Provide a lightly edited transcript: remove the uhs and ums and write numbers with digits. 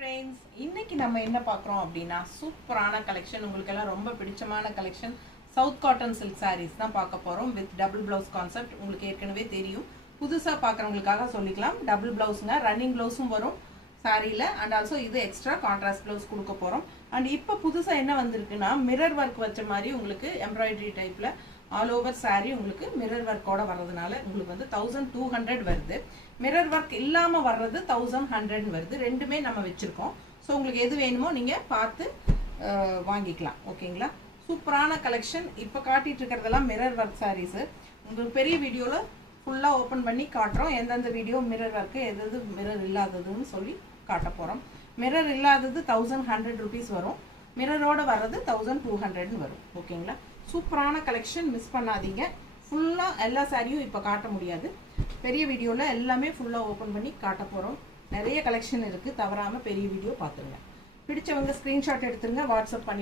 Friends, இன்னைக்கு நம்ம என்ன பார்க்குறோம் அப்படின்னா சூப்பரான கலெக்ஷன், உங்களுக்கு எல்லாம் ரொம்ப பிடிச்சமான collection South cotton silk saris தான் பார்க்க போகிறோம். வித் டபுள் ப்ளவுஸ் கான்செப்ட் உங்களுக்கு ஏற்கனவே தெரியும். புதுசாக பார்க்குறவங்களுக்காக சொல்லிக்கலாம். டபுள் ப்ளவுஸுங்க, ரன்னிங் ப்ளவுஸும் வரும் சாரியில். அண்ட் ஆல்சோ இது எக்ஸ்ட்ரா கான்ட்ராஸ்ட் ப்ளவுஸ் கொடுக்க போகிறோம். அண்ட் இப்போ புதுசாக என்ன வந்திருக்குன்னா மிரர் ஒர்க் வச்ச மாதிரி உங்களுக்கு எம்ப்ராய்டரி டைப்பில் ஆல் ஓவர் சாரீ உங்களுக்கு மிரர் ஒர்க்கோட வர்றதுனால உங்களுக்கு வந்து 1200 வருது. மிரர் ஒர்க் இல்லாமல் வர்றது 1100 வருது. ரெண்டுமே நம்ம வச்சுருக்கோம். ஸோ உங்களுக்கு எது வேணுமோ நீங்கள் பார்த்து வாங்கிக்கலாம். ஓகேங்களா? சூப்பரான கலெக்ஷன். இப்போ காட்டிகிட்டு இருக்கிறதெல்லாம் மிரர் ஒர்க் சாரீஸு. உங்களுக்கு பெரிய வீடியோவில் ஃபுல்லாக ஓப்பன் பண்ணி காட்டுறோம். எந்தெந்த வீடியோ மிரர் ஒர்க்கு, எது மிரர் இல்லாததுன்னு சொல்லி காட்ட போகிறோம். மிரர் இல்லாதது 1100 ருபீஸ் வரும். மிரரோடு வர்றது 1200 வரும். ஓகேங்களா? சூப்பரான கலெக்ஷன், மிஸ் பண்ணாதீங்க. ஃபுல்லாக எல்லா சாரியும் இப்போ காட்ட முடியாது. பெரிய வீடியோவில் எல்லாமே ஃபுல்லாக ஓப்பன் பண்ணி காட்ட போகிறோம். நிறைய கலெக்ஷன் இருக்குது. தவறாமல் பெரிய வீடியோ பார்த்துருங்க. பிடிச்சவங்க ஸ்க்ரீன்ஷாட் எடுத்துருங்க, வாட்ஸ்அப் பண்ணி